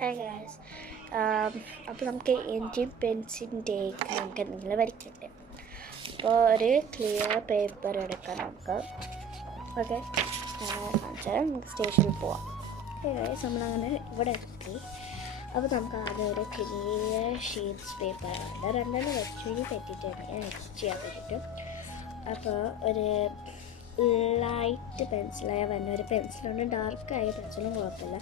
Hi guys. അപ്പോൾ നമുക്ക് engine പെൻസിൻ്റെയൊക്കെ നമുക്ക് എന്തെങ്കിലും വരയ്ക്കണ്ടേ. അപ്പോൾ ഒരു ക്ലിയർ പേപ്പർ എടുക്കാം നമുക്ക്. ഓക്കെ, കാണിച്ചാൽ നമുക്ക് സ്റ്റേഷനിൽ പോവാം. ഓക്കെ ഗൈസ്, നമ്മളങ്ങനെ ഇവിടെ എത്തി. അപ്പോൾ നമുക്ക് ആദ്യം ഒരു ക്ലിയർ ഷീറ്റ്സ് പേപ്പർ ഉണ്ട്. രണ്ടെണ്ണം വെച്ച് പറ്റിയിട്ടുണ്ട് എഡിറ്റ് ചെയ്യാൻ വേണ്ടിയിട്ട്. അപ്പോൾ ഒരു ലൈറ്റ് പെൻസിലായ വന്ന ഒരു പെൻസിലുണ്ട്, ഡാർക്കായ പെൻസിലും കുഴപ്പമില്ല.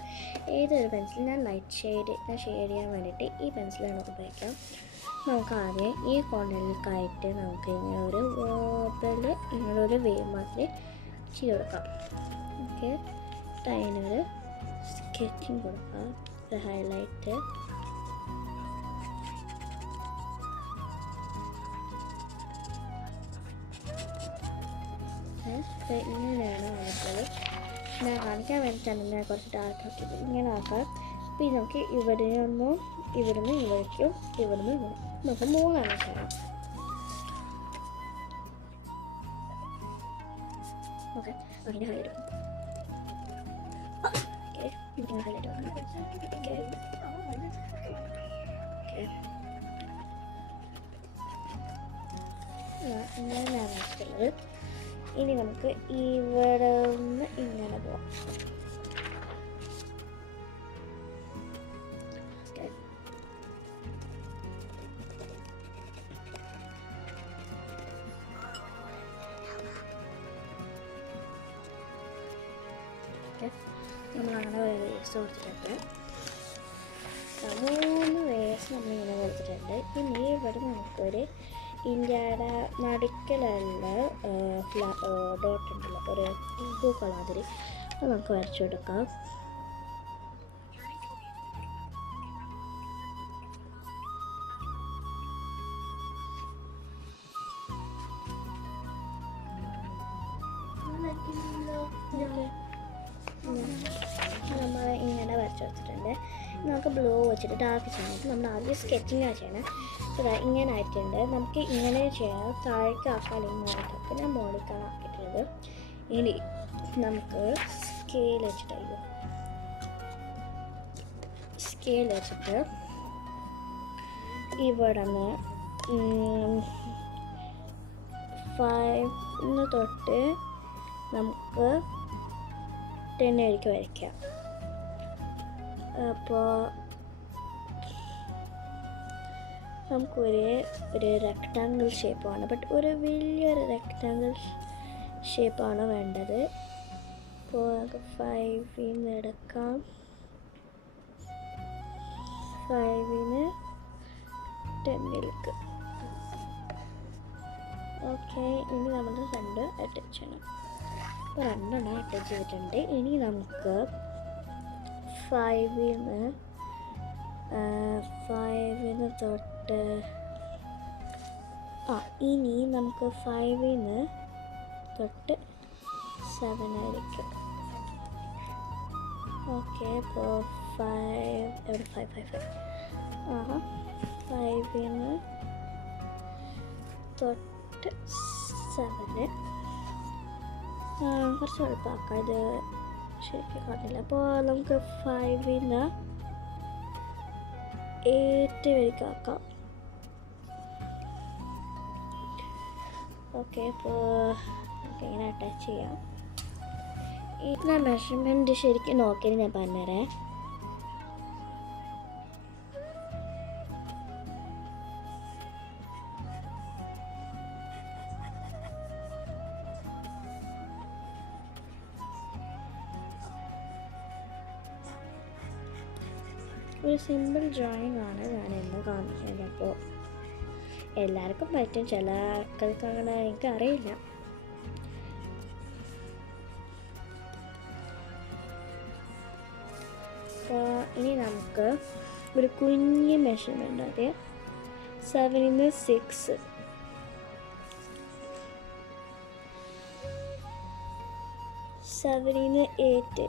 ഏതൊരു പെൻസിൽ ഞാൻ ഷെയ്ഡ് ചെയ്യാൻ വേണ്ടിയിട്ട് ഈ പെൻസിലാണ് ഉപയോഗിക്കാം. നമുക്ക് ആദ്യം ഈ കോർണറിലേക്കായിട്ട് നമുക്ക് ഇങ്ങനെ ഒരു വാട്ടറിൽ ഇങ്ങനെ ഒരു വേവ് മാതിരി ചെയ്ത് കൊടുക്കാം. ഓക്കെ, അതിനൊരു സ്കെച്ചിങ് കൊടുക്കാം, ഒരു ഹൈലൈറ്റ്. ഇങ്ങനെയാണ് വന്നിട്ടുള്ളത്. ഞാൻ കാണിക്കാൻ വേണ്ടിയിട്ടാണ് ഞാൻ കുറച്ച് ഡാർക്ക് ആക്കിയത്. ഇങ്ങനെ ആക്കാം. പിന്നെ നമുക്ക് ഇവിടുന്ന് ഇവിടേക്കും ഇവിടുന്ന് നമുക്ക് മൂന്നെണ്ണം ചെയ്യാം. ഓക്കെ, അങ്ങനെ ഹൈലൈറ്റ് ഇങ്ങനെ ഇങ്ങനെയാണ് വെച്ചിട്ടുള്ളത്. ഇനി നമുക്ക് ഇവിടെ നിന്ന് ഇങ്ങനെ പോവാം. നമ്മളങ്ങനെ ഒരു വേസ് കൊടുത്തിട്ടുണ്ട്. 3 വേസ് നമ്മളിങ്ങനെ കൊടുത്തിട്ടുണ്ട്. ഇനി ഇവിടെ നമുക്കൊരു ഇന്ത്യയുടെ നടുക്കലുള്ള ഡോട്ട് ഉണ്ടല്ലോ, ഒരു പൂക്കൾ മാതിരി, അത് നമുക്ക് വരച്ചു കൊടുക്കാം. നമ്മൾ ഇങ്ങനെ വരച്ചു കൊടുത്തിട്ടുണ്ട്. നമുക്ക് ബ്ലൂ വെച്ചിട്ട് ഡാർക്ക് ചെയ്യണം. നമ്മൾ ആദ്യം സ്കെച്ചിങ്ങാണ് ചെയ്യണം. ഇങ്ങനെ ആയിട്ടുണ്ട്. നമുക്ക് ഇങ്ങനെ ചെയ്യാം, താഴേക്ക് ആക്കാം അല്ലെങ്കിൽ മുകളിലേക്ക്. ഞാൻ മുകളിലേക്കാണ് ആക്കിയിട്ടുള്ളത്. ഇനി നമുക്ക് സ്കെയിൽ വെച്ചിട്ട് 5 തൊട്ട് നമുക്ക് 10 വരയ്ക്ക് വരയ്ക്കാം. അപ്പോൾ നമുക്കൊരു റെക്റ്റാങ്കിൾ ഷേപ്പാണ്, ബട്ട് ഒരു വലിയൊരു റെക്റ്റാങ്കിൾ ഷേപ്പാണ് വേണ്ടത്. അപ്പോൾ നമുക്ക് 5 എടുക്കാം. 5 10 ഓക്കെ, ഇനി നമ്മൾ 2 അറ്റാച്ച് ചെയ്യണം. അപ്പോൾ 2 അറ്റാച്ച് ചെയ്തിട്ടുണ്ട്. ഇനി നമുക്ക് 5 തൊട്ട് ഇനി നമുക്ക് 5 തൊട്ട് 7 ആയിരിക്കും. ഓക്കെ, അപ്പോൾ 5 തൊട്ട് 7 കുറച്ച് എളുപ്പമാക്കാം. ഇത് ശരിക്കും കാണില്ല. അപ്പോൾ നമുക്ക് 5 8 വരയ്ക്കാക്കാം. ഓക്കെ, അപ്പോൾ നമുക്ക് ഇങ്ങനെ അറ്റാച്ച് ചെയ്യാം. ഇതിൻ്റെ മെഷർമെൻറ്റ് ശരിക്കും നോക്കിയിട്ട് ഞാൻ പറഞ്ഞുതരാം. ഒരു സിമ്പിൾ ഡ്രോയിങ് ആണ് ഞാൻ ഇന്ന് കാണിക്കുന്നത്. അപ്പോൾ എല്ലാവർക്കും പറ്റും, ചില ആൾക്കാർക്ക് അങ്ങനെ എനിക്കറിയില്ല. അപ്പോൾ ഇനി നമുക്ക് ഒരു കുഞ്ഞ് മെഷർമെൻ്റ്, അത് 7 6 7 8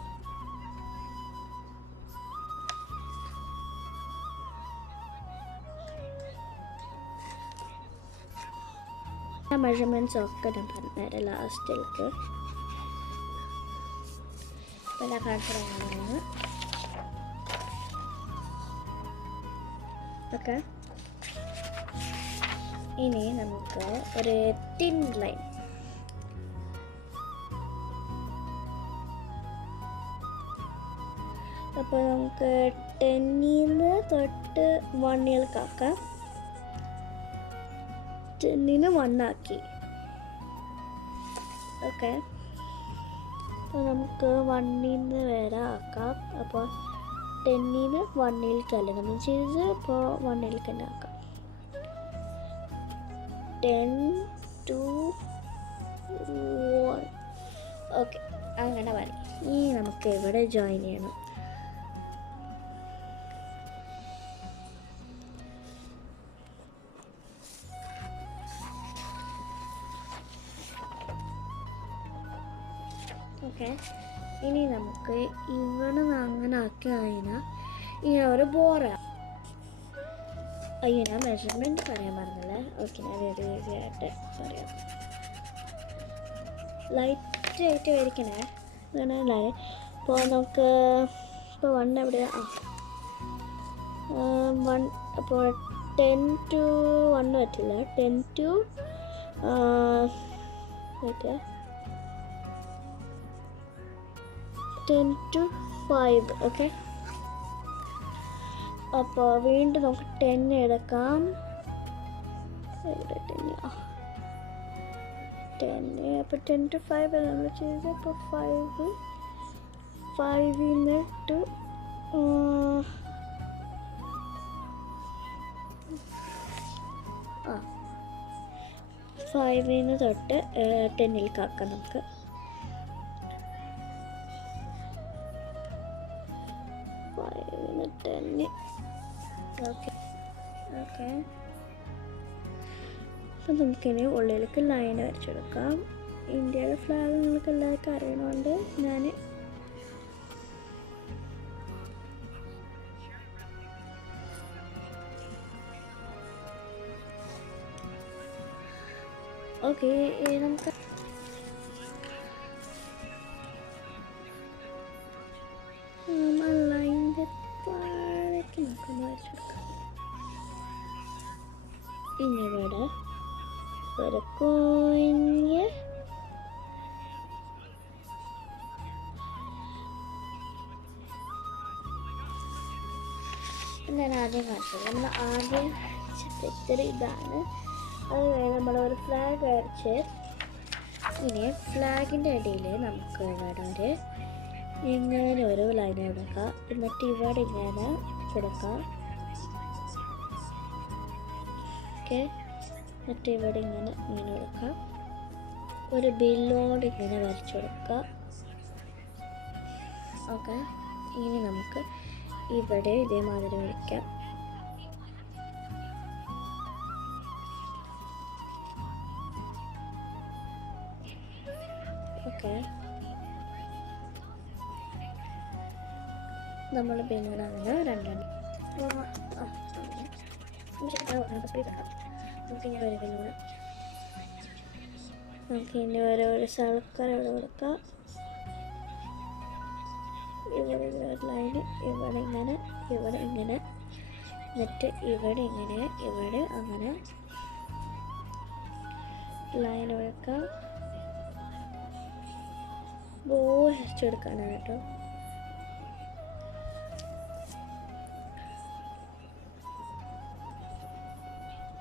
മെഷർമെൻറ്റ്സ് ഒക്കെ ഞാൻ പറഞ്ഞുതരാം ലാസ്റ്റിലേക്ക്. അപ്പോൾ ഞാൻ കാണിച്ചതാണ്. ഓക്കെ. ഇനി നമുക്ക് ഒരു തിൻ ലൈൻ. അപ്പോൾ നമുക്ക് 10-ന്ന് തൊട്ട് 1-ലേക്കാക്കാം. 10-ന് 1 ആക്കി. ഓക്കെ. അപ്പോൾ നമുക്ക് 1-ന്ന് വരെ ആക്കാം. അപ്പോൾ 10-ന് 1-ലേക്കല്ല നമ്മൾ ചെയ്തത്, അപ്പോൾ 1-ലേക്ക് തന്നെ ആക്കാം. 10 to 1. ഓക്കെ, അങ്ങനെ മതി. ഇനി നമുക്ക് ഇവിടെ ജോയിൻ ചെയ്യണം. ഓക്കെ, ഇനി നമുക്ക് ഇവിടെ അങ്ങനെ ആക്കി കഴിഞ്ഞാൽ ഇങ്ങനെ ഒരു ബോറാണ്. അയ്യോ, ഞാൻ മെഷർമെൻറ്റ് പറയാൻ പറഞ്ഞല്ലേ. ഓക്കെ, ഞാൻ വെരി ഈസി ആയിട്ട് പറയാം. ലൈറ്റായിട്ട് വരയ്ക്കണേ അങ്ങനെ. ഇപ്പോൾ നമുക്ക് ഇപ്പോൾ 1 എവിടെയാണ്? 1. അപ്പോൾ 10 to 1 പറ്റില്ല. 10 to 10 to 5. ഓക്കെ. അപ്പോൾ വീണ്ടും നമുക്ക് 10 എടുക്കാം. 10. അപ്പോൾ 10 to 5 നമ്മൾ ചെയ്തത്. അപ്പോൾ 5-ന്ന് to 5-ന്ന് തൊട്ട് 10-ലേക്ക് ആക്കാം നമുക്ക്. ഓക്കെ. അപ്പം നമുക്കിനി ഉള്ളിലേക്ക് ലൈൻ വരച്ചെടുക്കാം. ഇന്ത്യയുടെ ഫ്ലാഗ് നിങ്ങൾക്ക് എല്ലാവർക്കും അറിയണോണ്ട് ഞാൻ ഓക്കെ. നമുക്ക് ലൈൻ്റെ താഴേക്ക് നമുക്കൊന്ന് വരച്ചെടുക്കാം. ഇനി ഇവിടെ ഒരു കുഞ്ഞ് ഞാൻ ആദ്യം കാണിച്ചത്. നമ്മൾ ആദ്യം ചിത്രം ഇതാണ്. അത് കഴിഞ്ഞ് നമ്മളൊരു ഫ്ലാഗ് വരച്ച് ഇനി ഫ്ലാഗിൻ്റെ ഇടയിൽ നമുക്ക് ഇവിടെ ഇങ്ങനെ ഒരു ലൈൻ കൊടുക്കാം. എന്നിട്ട് ഇവിടെ ഇങ്ങനെ കൊടുക്കാം. ഓക്കെ. എന്നിട്ട് ഇവിടെ ഇങ്ങനെ കൊടുക്കാം. ഒരു ബില്ലോട് ഇങ്ങനെ വരച്ചു കൊടുക്കുക. ഓക്കെ. ഇനി നമുക്ക് ഇവിടെ ഇതേമാതിരി വരയ്ക്കാം. ഓക്കെ. നമ്മൾ പിന്നീട് അങ്ങനെ രണ്ടെണ്ണം നമുക്കിങ്ങനെ ഒരു പിന്നീട് നമുക്കിനി ഒരു സർക്കിൾ ഇവിടെ കൊടുക്കാം. ഇവിടെ ഒരു ലൈന് ഇവിടെ ഇങ്ങനെ, ഇവിടെ ഇങ്ങനെ, എന്നിട്ട് ഇവിടെ ഇങ്ങനെ, ഇവിടെ അങ്ങനെ ലൈൻ വരക്കാം. ബോ വരച്ചെടുക്കാനാണ് കേട്ടോ.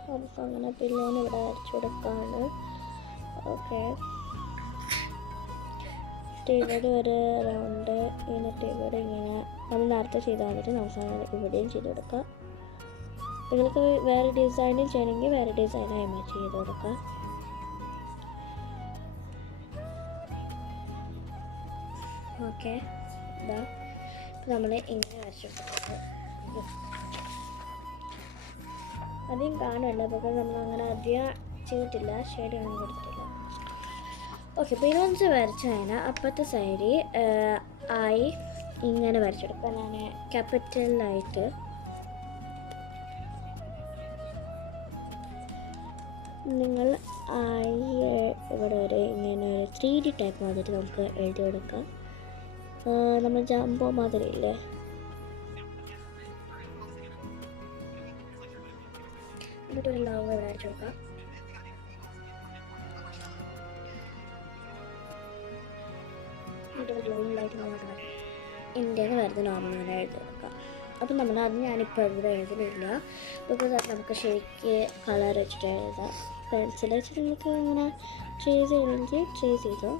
നമുക്ക് അങ്ങനെ പില്ലോന് ഇവിടെ വരച്ചു കൊടുക്കാണ്. ഓക്കെ. ഇവിടെ ഒരു റൗണ്ട്, എന്നിട്ട് ഇവിടെ ഇങ്ങനെ നമ്മൾ നേരത്തെ ചെയ്ത് വന്നിട്ട് നമുക്ക് ഇവിടെയും ചെയ്ത് കൊടുക്കാം. നിങ്ങൾക്ക് വേറെ ഡിസൈനും ചെയ്യണമെങ്കിൽ വേറെ ഡിസൈനായി മാച്ച് ചെയ്ത് കൊടുക്കാം. ഓക്കെ. ഇതാ നമ്മൾ ഇങ്ങനെ വരച്ചു കൊടുക്കുന്നത് അധികം കാണില്ല. അപ്പോൾ നമ്മൾ അങ്ങനെ അധികം ചെയ്തിട്ടില്ല, ഷെയ്ഡ് ഒന്നും കൊടുത്തിട്ടില്ല. ഓക്കെ. പിലോൺസ് വരച്ച് കഴിഞ്ഞാൽ അപ്പുറത്തെ സൈഡിൽ ആയി ഇങ്ങനെ വരച്ചെടുക്കാം. ഞാൻ ക്യാപിറ്റലായിട്ട് നിങ്ങൾ ആയി ഇവിടെ ഒരു ഇങ്ങനെ ഒരു 3D ടൈപ്പ് മാതിരി നമുക്ക് എഴുതി കൊടുക്കാം. നമ്മൾ ജംബോ മാതിരി ഇല്ലേ, എന്നിട്ട് ഒരു ലവ് ഇവിടെ അടിച്ചു കൊടുക്കാം. ഇന്ത്യയിൽ വരുന്നത് നോർമൽ എഴുതി കൊടുക്കാം. അപ്പം നമ്മൾ അത് ഞാനിപ്പോൾ ഇവിടെ എഴുതുന്നില്ല. ബിക്കോസ് അത് നമുക്ക് ശരിക്ക് കളർ വെച്ചിട്ട് എഴുതാം. പെൻസിൽ വെച്ചിട്ട് നിങ്ങൾക്ക് ഇങ്ങനെ ട്രേസ് ചെയ്യണമെങ്കിൽ ട്രേസ് ചെയ്തോ.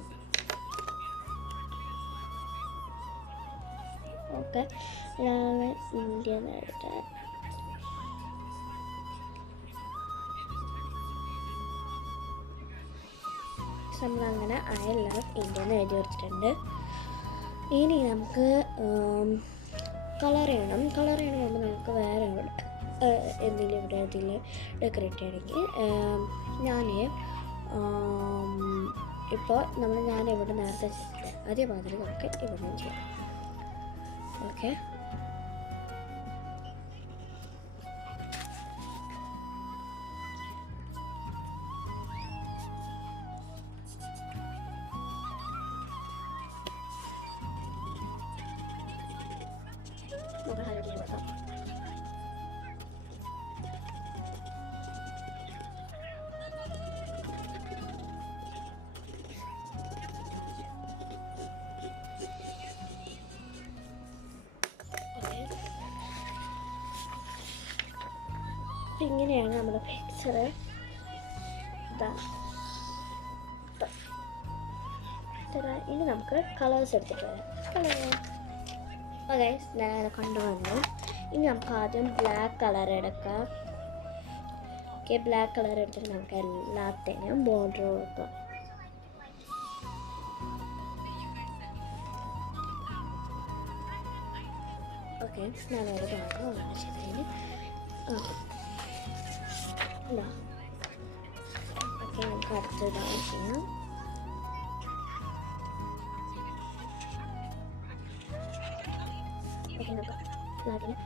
ഓക്കെ, ഞാൻ ഇന്ത്യ എന്ന് എഴുതട്ടെ. നമ്മളങ്ങനെ ഐ ലവ് ഇന്ത്യ എന്ന് എഴുതി കൊടുത്തിട്ടുണ്ട്. ഇനി നമുക്ക് കളർ ചെയ്യണം. കളർ ചെയ്യണമെങ്കിൽ നമുക്ക് വേറെ എന്തെങ്കിലും ഇവിടെ ഇതിൽ ഡെക്കറേറ്റ് ചെയ്യണമെങ്കിൽ ഇപ്പോൾ ഞാൻ ഇവിടെ നേരത്തെ ചെയ്തിട്ട് അതേമാതിരി നമുക്ക് ഇവിടെ ചെയ്യാം. ഓക്കെ, ഇങ്ങനെയാണ് നമ്മുടെ പിക്ചർ. ഇനി നമുക്ക് കളേഴ്സ് എടുത്തിട്ട് വരാം. ഓക്കെ, ഞാൻ കൊണ്ടുവന്നു. ഇനി നമുക്ക് ആദ്യം ബ്ലാക്ക് കളർ എടുക്കാം. ഓക്കെ, ബ്ലാക്ക് കളർ എടുത്തിട്ട് നമുക്ക് എല്ലാത്തിനും ബോർഡർ കൊടുക്കാം. ഓക്കെ, ഞാനൊരു ഭാഗം വാങ്ങിച്ചതിന് ഓക്കെ, നമുക്ക് അടുത്തതാണ് ചെയ്യാം. ഓക്കെ, നമുക്ക് നോക്കാം.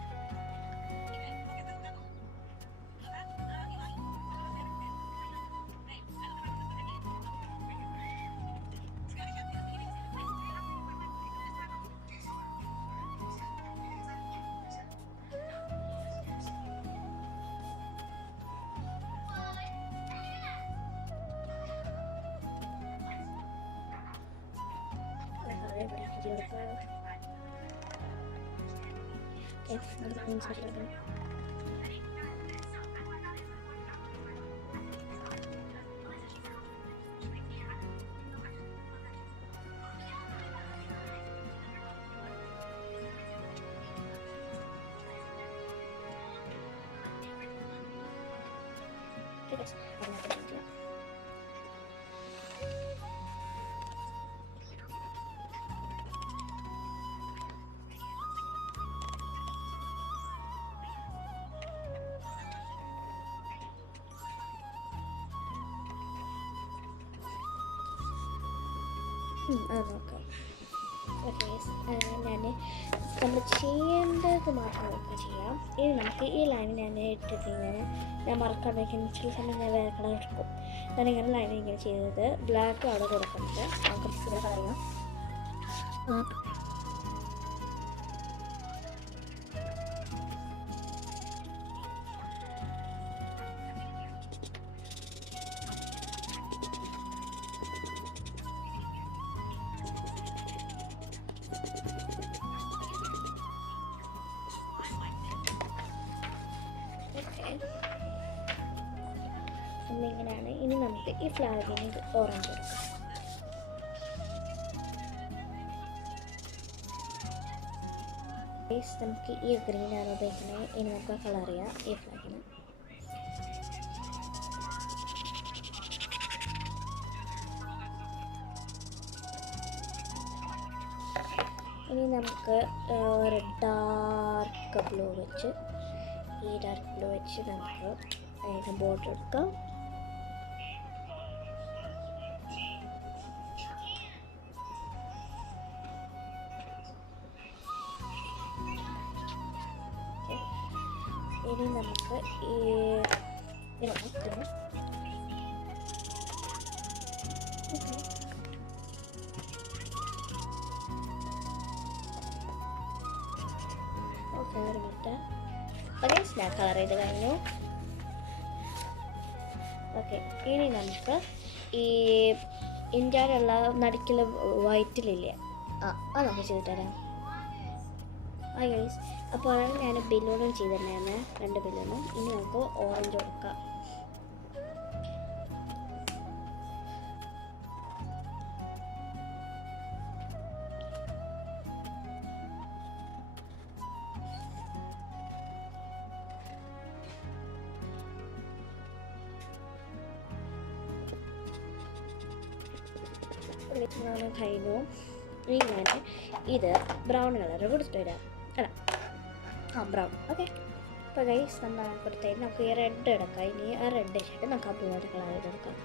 നമ്മൾ ചെയ്യേണ്ടത് മാത്രം നമുക്ക് ചെയ്യാം. ഇനി നമുക്ക് ഈ ലൈൻ ഞാൻ ഇട്ടിട്ട് ഞാൻ മറക്കാണ്ടിരിക്കുന്ന ചില സമയം ഞാൻ വേറെ കളർ എടുക്കും. ഞാനിങ്ങനെ ലൈൻ ഇങ്ങനെ ചെയ്തത് ബ്ലാക്ക് അവിടെ കൊടുക്കുന്നത് നമുക്ക് പറയാം. ഇങ്ങനെയാണ്. ഇനി നമുക്ക് ഈ ഫ്ലാഗിന് ഓറഞ്ച് കൊടുക്കാം. നമുക്ക് ഈ ഗ്രീനാണ് ഉപയോഗിക്കുന്നത്. ഇനി നമുക്ക് കളർ ചെയ്യാം ഈ ഫ്ലാഗിന്. ഇനി നമുക്ക് ഒരു ഡാർക്ക് ബ്ലൂ വെച്ച് നമുക്ക് അതിൻ്റെ ബോർഡർ എടുക്കാം. ഇനി നമുക്ക് ഓക്കെ, ഒരു മിനിറ്റ്. ഓക്കെ, ഞാൻ കളർ ചെയ്ത് കഴിഞ്ഞു. ഓക്കെ, ഇനി നമുക്ക് ഈ ഇന്ത്യയിലുള്ള നടുക്കിൽ വൈറ്റിലില്ലേ, അത് നമുക്ക് ചെയ്ത് തരാം. ഗൈസ്, അപ്പോൾ ഞാൻ ബലൂണും ചെയ്തിട്ടുണ്ടായിരുന്നു, 2 ബലൂണും. ഇനി നമുക്ക് ഓറഞ്ച് കൊടുക്കാം. കഴിഞ്ഞു. ഇനി ഞാൻ ഇത് ബ്രൗൺ കളർ കൊടുത്തിട്ട് വരാം. അല്ല, ബ്രൗൺ. ഓക്കെ, അപ്പോൾ ഗൈസ് നമ്മൾ കൊടുത്തതിന് നമുക്ക് ഈ റെഡ് എടുക്കാം. ഇനി ആ റെഡ് വെച്ചിട്ട് നമുക്ക് ആ ബ്ലൂ കളർ എടുക്കാം.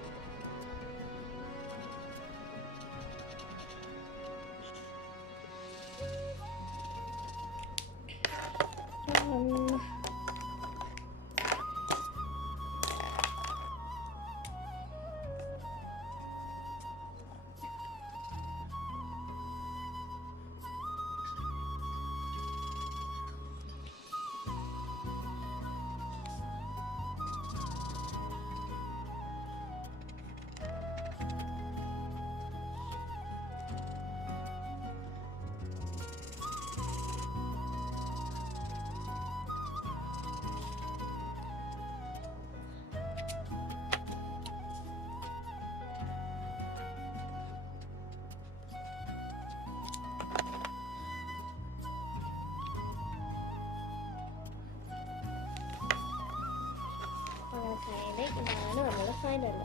ഇതാണ് നമ്മുടെ ഫൈനൽ.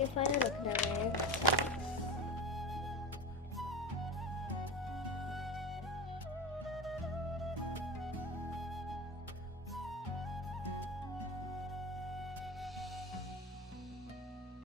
ഈ ഫൈനൽ വെക്കുന്നത്